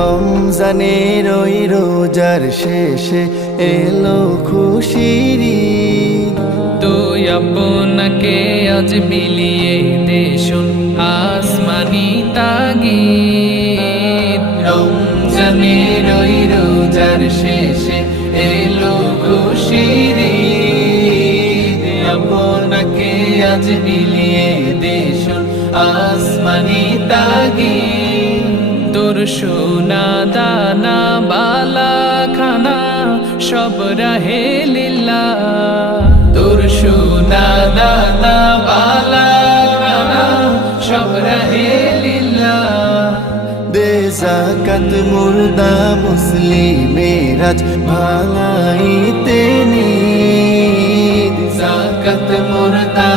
রমজানের ওই রোজার শেষে এলো খুশির ঈদ। তুই আপনাকে আজ মিলিয়ে দেশুন আসমানি তাগিদ। রমজানের ওই রোজার শেষে এলো খুশির ঈদ। আপনাকে আজ মিলিয়ে দেশুন আসমানি তাগিদ। তোর সোনা দানা বালা খানা সব রাহে লিল্লাহ। তোর সোনা দানা বালা খানা সব রাহে লিল্লাহ। দে যাকাত মুর্দা মুসলিমের আজ ভাঙাইতে নিদ। যাকাত মুর্দা